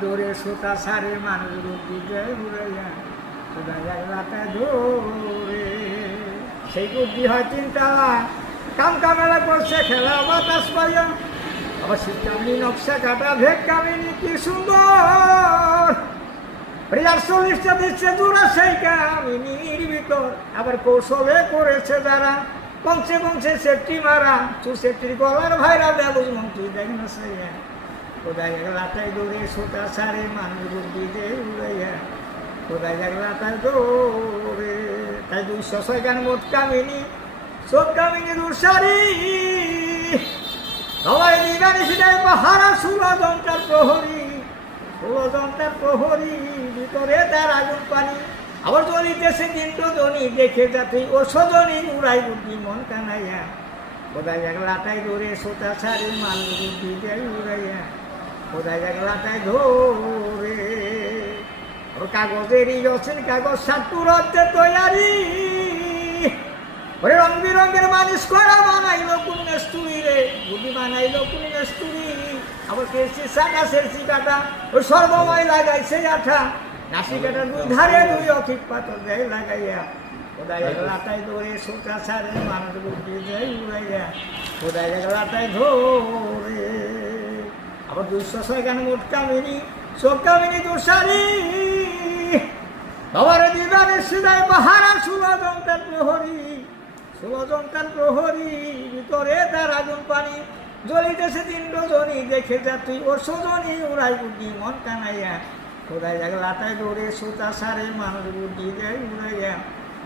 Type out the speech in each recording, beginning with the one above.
দৌড়ে সোতা সারে মানুষ রুটি যায় লাটায় দৌড়ে সেই বুদ্ধি হয় তিনতলা কাম কামেলা করছে, খেলা বাতাস পাইয়া। আবার কাটা কি সুন্দর। সেই ভিতর। আবার কৌশলে করেছে যারা। কমছে কমছে সেফটি মারা। তু সেফটির গলার ভাইরা ব্যবস মন্ত্রী দেখ না সাইয়া কোথায় এক লাটাই দৌড়ে সোটা সারে মানুষ বুদ্ধি দে উড়াইয়া। কোথায় এক লাটাই দৌড়ে, তাই দুইশো ছয় গান মোট কামিনী সব কামিনী দুসারি সবাই নিগানি সিটাই পাহারা, ষোলো জনটার প্রহরী, ষোলো জনটার প্রহরী, ভিতরে তার আগুন পানি। আবার জ্বলিতেছে কিন্তু জনি দেখে যাতে ও সজনী উড়াই বুদ্ধি মন কানাইয়া। কোথায় এক লাটাই ধরে সোতা ছাড়ে মানুষ বুদ্ধি যাই উড়াইয়া। এক লাটাই ধরে ওর কাগজেরই রসেন কাগজ সাতুর হচ্ছে তৈয়ারি। ওরে রং বিরঙের মানুষ করা বানাইলো কোন রে? বুদ্ধি বানাইলো কোন আবার কেসি সাকা সেরসি কাটা, ওই সর্বময় লাগাইছে আঠা। নাসি কাটা দুই ধারে দুই অঠিক পাথর দেয় লাগাইয়া। কোদায় লাটাই ধরে সোটা সারে, মানুষ বুদ্ধি দেয় উড়াইয়া। কোদায় লাটাই ধরে আবার দুইশো ছয় গান মোট কামিনী সব কামিনী দুসারি বাবার দিদারে সিদায় পাহারা ষোলো জনতার প্রহরী। ষোলো জনতার প্রহরী, ভিতরে তার আগুন পানি জ্বলিতেছে তিন রজনী দেখে যা তুই ও সজনী উড়াই বুদ্ধি, মন কানাইয়া। কোথায় এক লাটায় দৌড়ে সোতা সারে মানুষ বুদ্ধি দেয় উড়াইয়া।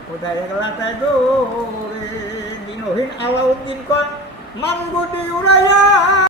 কোথায় এক লাটায় দৌড়ে দিনহীন আলাউদ্দিন কন মানুষ বুদ্ধি উড়াইয়া।